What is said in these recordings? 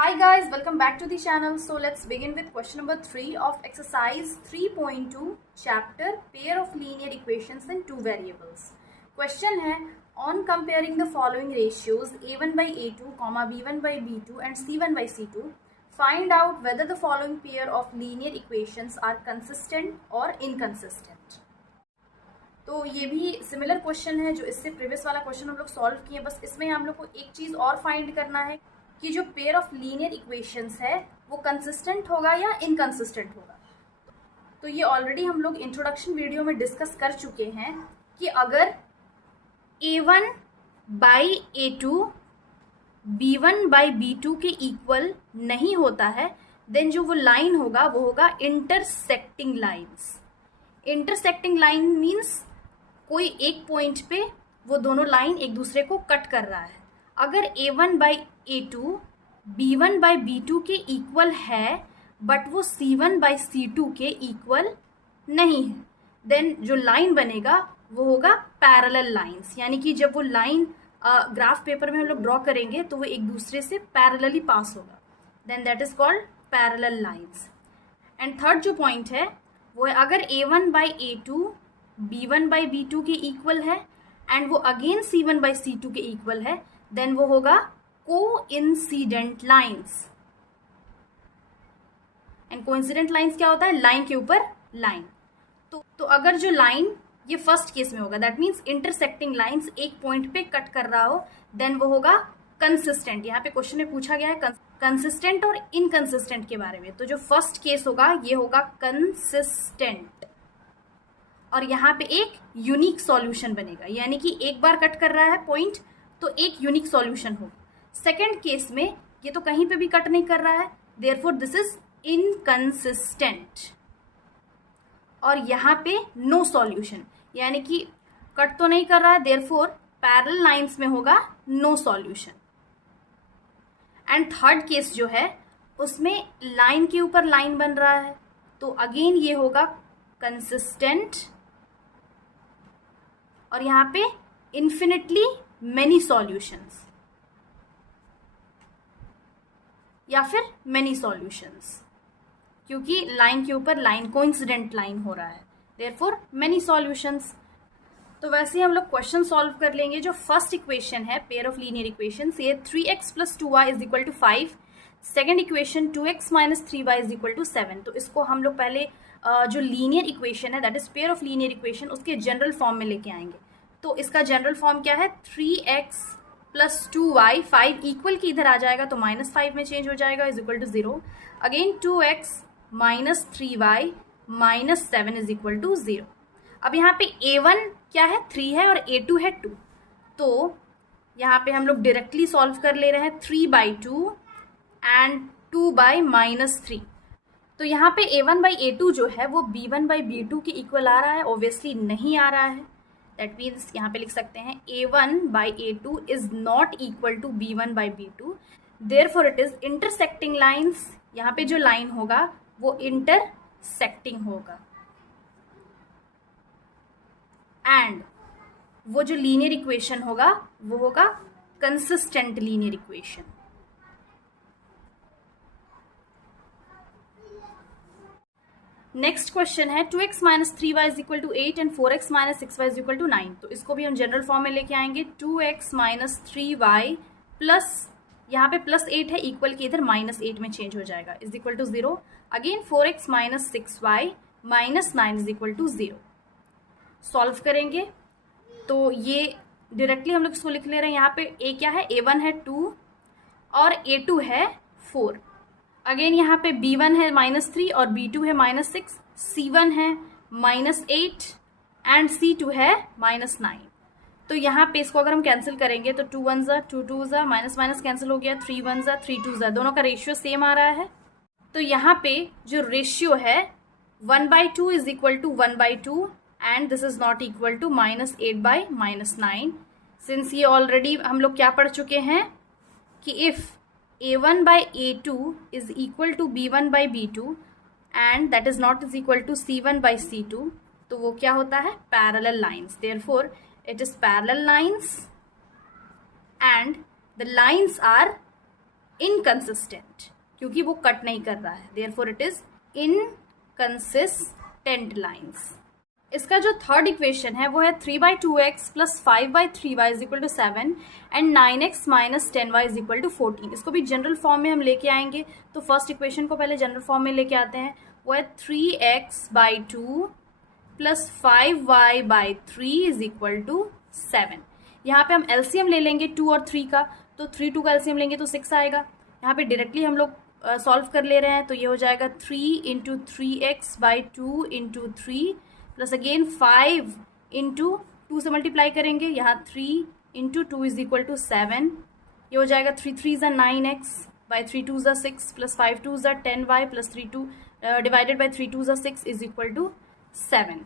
Hi guys, welcome back to the channel. So let's begin with question number 3 of exercise 3.2 chapter pair of linear equations in two variables. Question है on comparing the following ratios a1 by a2, b1 by b2 and c1 by c2, find out whether the following pair of linear equations are consistent or inconsistent. तो ये भी similar question है जो इससे previous वाला question हम लोग solve किए. बस इसमें हम लोग को एक चीज़ और फाइंड करना है कि जो पेयर ऑफ लीनियर इक्वेशंस है वो कंसिस्टेंट होगा या इनकंसिस्टेंट होगा. तो ये ऑलरेडी हम लोग इंट्रोडक्शन वीडियो में डिस्कस कर चुके हैं कि अगर a1 by a2 b1 by b2 के इक्वल नहीं होता है देन जो वो लाइन होगा वो होगा intersecting lines. Intersecting line means कोई एक पॉइंट पे वो दोनों लाइन एक दूसरे को कट कर रहा है. अगर a1 by a2 b1 by b2 के इक्वल है बट वो c1 बाई c2 के इक्वल नहीं है देन जो लाइन बनेगा वो होगा पैरेलल लाइंस. यानी कि जब वो लाइन ग्राफ पेपर में हम लोग ड्रॉ करेंगे तो वो एक दूसरे से पैरेलली पास होगा, then that is called parallel lines. And third जो पॉइंट है वो है अगर a1 by a2 b1 by b2 के इक्वल है एंड वो अगेन c1 बाई c2 के इक्वल है देन वो होगा coincident lines. And coincident lines क्या होता है? लाइन के ऊपर लाइन. तो अगर जो लाइन ये फर्स्ट केस में होगा दैट मीन्स इंटरसेक्टिंग लाइंस एक पॉइंट पे कट कर रहा हो देन वो होगा कंसिस्टेंट. यहाँ पे क्वेश्चन में पूछा गया है कंसिस्टेंट और इनकंसिस्टेंट के बारे में. तो जो फर्स्ट केस होगा ये होगा कंसिस्टेंट और यहाँ पे एक यूनिक सॉल्यूशन बनेगा. यानी कि एक बार कट कर रहा है पॉइंट तो एक यूनिक सॉल्यूशन होगा. सेकेंड केस में ये तो कहीं पे भी कट नहीं कर रहा है देयरफॉर दिस इज इनकंसिस्टेंट और यहाँ पे नो सॉल्यूशन. यानी कि कट तो नहीं कर रहा है देयरफॉर पैरेलल लाइंस में होगा no solution. And third case जो है उसमें लाइन के ऊपर लाइन बन रहा है तो अगेन ये होगा कंसिस्टेंट और यहाँ पे इन्फिनिटली मेनी सॉल्यूशंस या फिर मेनी सॉल्यूशंस क्योंकि लाइन के ऊपर लाइन कोइंसिडेंट लाइन हो रहा है देयरफॉर मेनी सॉल्यूशंस. तो वैसे ही हम लोग क्वेश्चन सॉल्व कर लेंगे. जो फर्स्ट इक्वेशन है पेयर ऑफ लीनियर इक्वेशंस ये 3x plus 2y is equal to 5. Second equation 2x minus 3y is equal to 7. तो इसको हम लोग पहले जो लीनियर इक्वेशन है that is pair of linear equation उसके जनरल फॉर्म में लेके आएंगे. तो इसका जनरल फॉर्म क्या है? 3x plus 2y. 5 इक्वल की इधर आ जाएगा तो माइनस 5 में चेंज हो जाएगा is equal to 0. Again 2x minus 3y minus 7 is equal to 0. अब यहाँ पे a1 क्या है? 3 है और a2 है 2. तो यहाँ पे हम लोग डायरेक्टली सॉल्व कर ले रहे हैं 3 बाई 2 एंड 2 बाई माइनस 3. तो यहाँ पे a1 बाई a2 जो है वो b1 बाई b2 के इक्वल आ रहा है? ऑब्वियसली नहीं आ रहा है. दैट मीन्स यहाँ पे लिख सकते हैं a1 by a2 is not equal to b1 by b2 therefore it is intersecting lines. यहाँ पे जो लाइन होगा वो इंटरसेक्टिंग होगा एंड वो जो लीनियर इक्वेशन होगा वो होगा consistent linear equation. Next question है 2x minus 3y is equal to 8 and 4x minus 6y is equal to 9. तो इसको भी हम जनरल फॉर्म में लेके आएंगे. 2x माइनस 3y प्लस यहाँ पे प्लस 8 है इक्वल के इधर माइनस 8 में चेंज हो जाएगा is equal to 0. Again 4x minus 6y minus 9 is equal to 0. Solve करेंगे तो ये डायरेक्टली हम लोग इसको लिख ले रहे हैं. यहाँ पे a क्या है? a1 है 2 और a2 है 4. अगेन यहाँ पे b1 है माइनस 3 और b2 है माइनस 6. c1 है माइनस 8 एंड c2 है माइनस 9. तो यहाँ पे इसको अगर हम कैंसिल करेंगे तो 2 1 2 2 माइनस माइनस कैंसिल हो गया. 3 1 3 2 दोनों का रेशियो सेम आ रहा है. तो यहाँ पे जो रेशियो है 1/2 is equal to 1/2 and this is not equal to minus 8 by minus 9. Since ये ऑलरेडी हम लोग क्या पढ़ चुके हैं कि if a1 by a2 is equal to b1 by b2 and that is not is equal to c1 by c2 तो वो क्या होता है? parallel lines. Therefore it is parallel lines and the lines are inconsistent, क्योंकि वो cut नहीं कर रहा है, therefore it is inconsistent lines. इसका जो थर्ड इक्वेशन है वो है 3/2x plus 5/3y is equal to 7 and 9x minus 10y is equal to 14। इसको भी जनरल फॉर्म में हम लेके आएंगे, तो फर्स्ट इक्वेशन को पहले जनरल फॉर्म में लेके आते हैं। वो है 3x/2 plus 5y/3 is equal to 7। यहाँ पे हम एलसीएम ले लेंगे 2 और 3 का, तो 3 2 का एलसीएम लेंगे तो 6 आएगा। यहाँ पे डायरेक्टली हम लोग सॉल्व कर ले रहे हैं, तो ये हो जाएगा 3 into 3x/2 into 3 plus again 5 into 2 से मल्टीप्लाई करेंगे, यहाँ 3 इंटू 2 इज इक्वल टू 7। ये हो जाएगा 3 3 ज़ा 9x बाई 3 2 ज़ा 6 प्लस 5 2 ज़ा 10y प्लस 3 2 डिवाइडेड बाई 3 2 ज़ा 6 is equal to 7।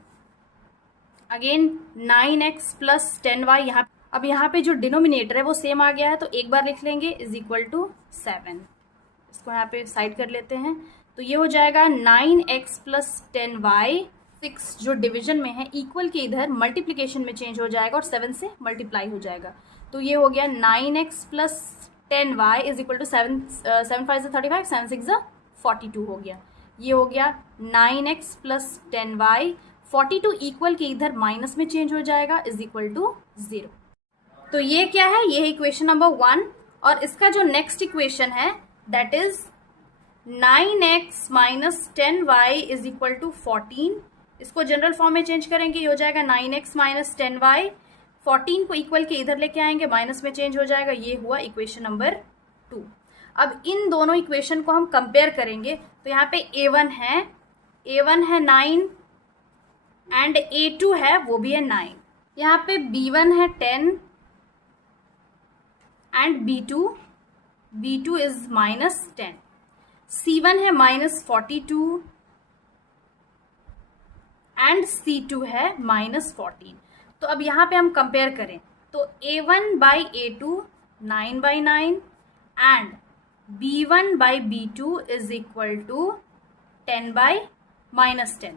Again 9x plus 10y, यहाँ अब यहाँ पे जो डिनोमिनेटर है वो सेम आ गया है, तो एक बार लिख लेंगे इज इक्वल टू 7। इसको यहाँ पे साइड कर लेते हैं, तो ये हो जाएगा 9x प्लस 10y। 6 जो डिवीजन में है इक्वल के इधर मल्टीप्लिकेशन में चेंज हो जाएगा और 7 से मल्टीप्लाई हो जाएगा, तो ये हो गया 9x plus 10y is equal to 7 5 ज़ा 35 7 6 ज़ा 42 हो गया। ये हो गया 9x प्लस 10y, 42 इक्वल के इधर माइनस में चेंज हो जाएगा इज इक्वल टू 0। तो ये क्या है, ये है इक्वेशन नंबर 1। और इसका जो नेक्स्ट इक्वेशन है that is 9x minus 10y is equal to 14। इसको जनरल फॉर्म में चेंज करेंगे, ये हो जाएगा 9x माइनस 10y। 14 को इक्वल के इधर लेके आएंगे, माइनस में चेंज हो जाएगा, ये हुआ इक्वेशन नंबर 2। अब इन दोनों इक्वेशन को हम कंपेयर करेंगे, तो यहाँ पे a1 है 9 एंड a2 है वो भी है 9। यहाँ पे b1 है 10 and b2 is minus 10। c1 है माइनस 42 एंड c2 है माइनस 14। तो अब यहाँ पे हम कंपेयर करें, तो a1/a2 9/9 and b1/b2 is equal to 10/-10।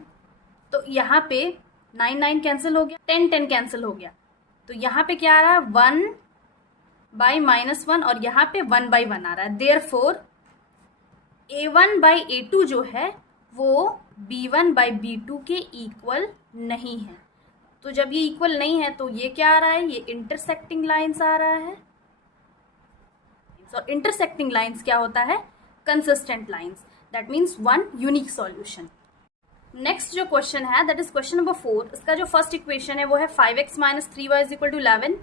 तो यहाँ पे 9 9 कैंसिल हो गया, 10 10 कैंसिल हो गया, तो यहाँ पे क्या आ रहा है 1/-1 और यहाँ पे 1/1 आ रहा है। देयरफॉर a1/a2 जो है वो b1/b2 के इक्वल नहीं है। तो जब ये इक्वल नहीं है तो ये क्या आ रहा है, ये इंटरसेक्टिंग लाइंस आ रहा है। और इंटरसेक्टिंग लाइंस क्या होता है, consistent lines, that means one unique solution. Next जो क्वेश्चन है दैट इज क्वेश्चन नंबर 4। इसका जो फर्स्ट इक्वेशन है वो है 5x minus 3y is equal to 11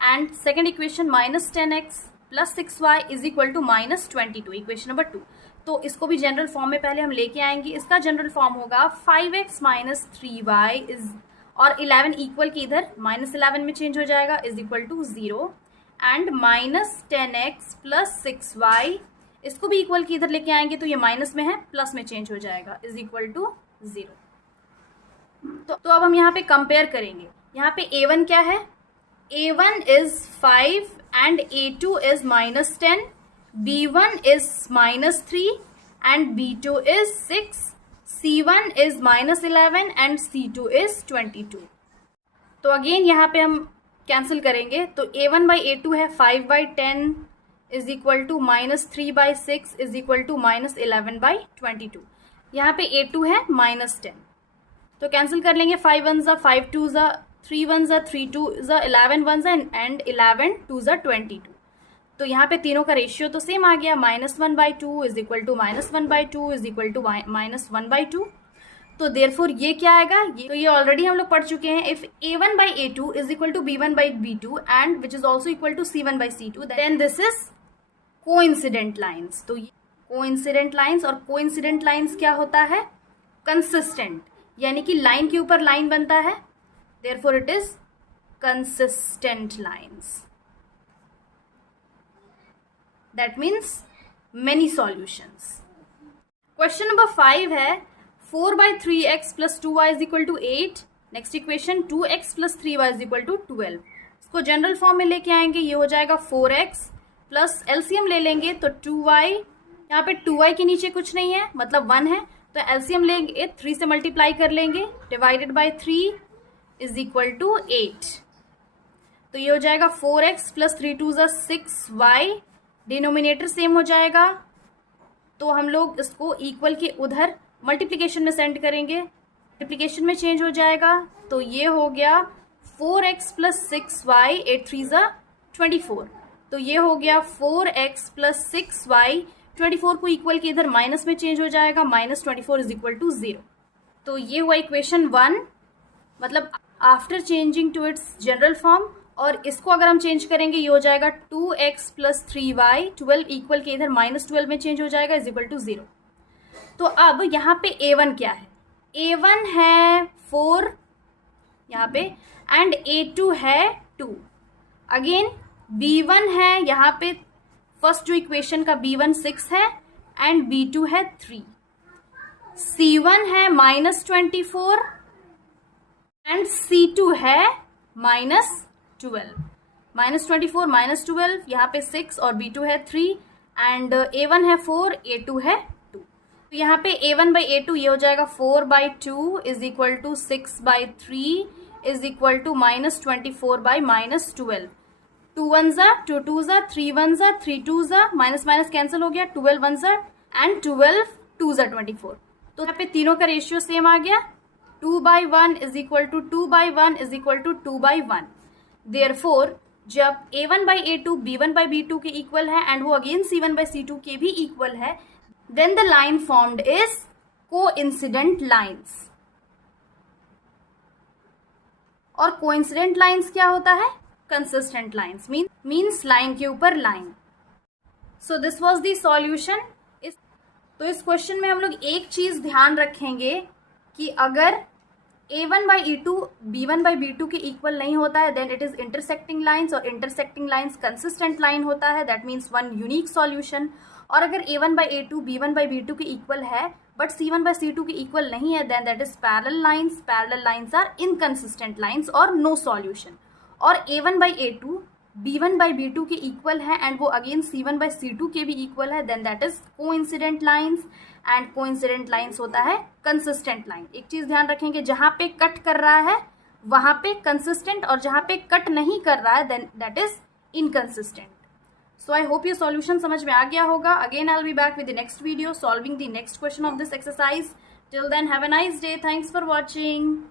and second equation minus 10x plus 6y is equal to minus 22, equation number 2। तो इसको भी जनरल फॉर्म में पहले हम लेके आएंगे। इसका जनरल फॉर्म होगा 5x माइनस 3y इज और 11 इक्वल के इधर माइनस 11 में चेंज हो जाएगा is equal to 0 and minus 10x plus 6y, इसको भी इक्वल के इधर लेके आएंगे तो ये माइनस में है प्लस में चेंज हो जाएगा इज इक्वल टू 0। तो अब हम यहाँ पे कंपेयर करेंगे। यहाँ पे a1 क्या है, a1 is 5 and a2 is minus 10, b1 is minus 3 and b2 is 6, c1 is minus 11 and c2 is 22। तो अगेन यहाँ पे हम कैंसिल करेंगे, तो a1/a2 है 5/10 is equal to minus 3/6 is equal to minus 11/22। यहाँ पे a2 है माइनस 10, तो कैंसिल कर लेंगे 5 1 ज़ा 5 2 ज़ा 3 1 ज़ा 3 2 ज़ा 11 1 ज़ा एंड 11 2 ज़ा 22। तो यहाँ पे तीनों का रेशियो तो सेम आ गया, -1/2 is equal to -1/2 is equal to -1/2। तो देयरफॉर ये क्या आएगा, ये ऑलरेडी हम लोग पढ़ चुके हैं। If a1/a2 is equal to b1/b2 and which is also equal to c1/c2 then this is coincident lines. तो कोइंसिडेंट लाइन्स, और कोइंसिडेंट लाइन्स क्या होता है, कंसिस्टेंट, यानी कि लाइन के ऊपर लाइन बनता है, therefore it is consistent lines, that means many solutions. Question number 5 है 4/3x plus 2y is equal to 8। Next equation 2x plus 3y is equal to 12। इसको जनरल फॉर्म में लेके आएंगे, ये हो जाएगा 4x प्लस एलसीएम ले लेंगे तो 2y, यहाँ पे 2y के नीचे कुछ नहीं है मतलब 1 है, तो एलसीएम लेंगे 3 से मल्टीप्लाई कर लेंगे divided by 3 is equal to 8। तो ये हो जाएगा 4x प्लस 3 2 ज़ा 6y डिनोमिनेटर सेम हो जाएगा, तो हम लोग इसको इक्वल के उधर मल्टीप्लिकेशन में सेंड करेंगे, मल्टीप्लिकेशन में चेंज हो जाएगा। तो ये हो गया 4x प्लस 6y, 8 3 ज़ा 24। तो ये हो गया 4x प्लस 6y, 24 को इक्वल के इधर माइनस में चेंज हो जाएगा, -24 इज इक्वल टू 0। तो ये हुआ इक्वेशन 1, मतलब after changing to its general form. और इसको अगर हम चेंज करेंगे ये हो जाएगा 2x प्लस 3y, 12 इक्वल के इधर -12 में चेंज हो जाएगा, इज इक्वल टू 0। तो अब यहाँ पे a1 क्या है? a1 है 4 यहाँ पे, एंड a2 है 2। अगेन b1 है यहाँ पे, फर्स्ट जो इक्वेशन का b1 6 है एंड b2 है 3। c1 है -24 एंड c2 है -12। -24 -12 यहाँ पे 6 और b2 है 3 एंड a1 है 4, a2 है 2। तो यहाँ पे a1 बाई a2 ये हो जाएगा 4/2 is equal to 6/3 is equal to -24/-12। 2 1 ज़ा 2 2 ज़ा 3 1 ज़ा 3 2 ज़ा, माइनस माइनस कैंसिल हो गया, 12 1 ज़ा एंड 12 2 ज़ा 24। तो यहाँ पे तीनों का रेशियो सेम आ गया, 2/1 is equal to 2/1 is equal to 2/1। Therefore जब a1 by a2 b1 by b2 के इक्वल है एंड वो अगेन c1 बाई c2 के भी इक्वल है, then the line formed is coincident lines. और कोइंसिडेंट लाइन्स क्या होता है? कंसिस्टेंट लाइन्स, मीन्स लाइन के ऊपर line. So this was the solution. तो इस क्वेश्चन में हम लोग एक चीज ध्यान रखेंगे कि अगर a1 by e2 b1 by b2 के इक्वल नहीं होता है, then it is intersecting lines, और इंटरसेक्टिंग लाइन्स कंसिस्टेंट लाइन होता है, that means one unique solution. और अगर a1 by a2 b1 by b2 के इक्वल है बट c1 बाई c2 के इक्वल नहीं है, then that is parallel lines. Parallel lines are inconsistent lines और नो सॉल्यूशन। और a1 by a2 b1 by b2 के इक्वल है and वो अगेन c1 बाई c2 के भी इक्वल है, then that is coincident lines. And coincident lines होता है कंसिस्टेंट लाइन। एक चीज ध्यान रखेंगे, जहां पे कट कर रहा है वहां पे कंसिस्टेंट, और जहां पे कट नहीं कर रहा है then that is inconsistent. So I hope ये सॉल्यूशन समझ में आ गया होगा। Again I will be back with the next video solving the next question of this exercise. Till then have a nice day, thanks for watching.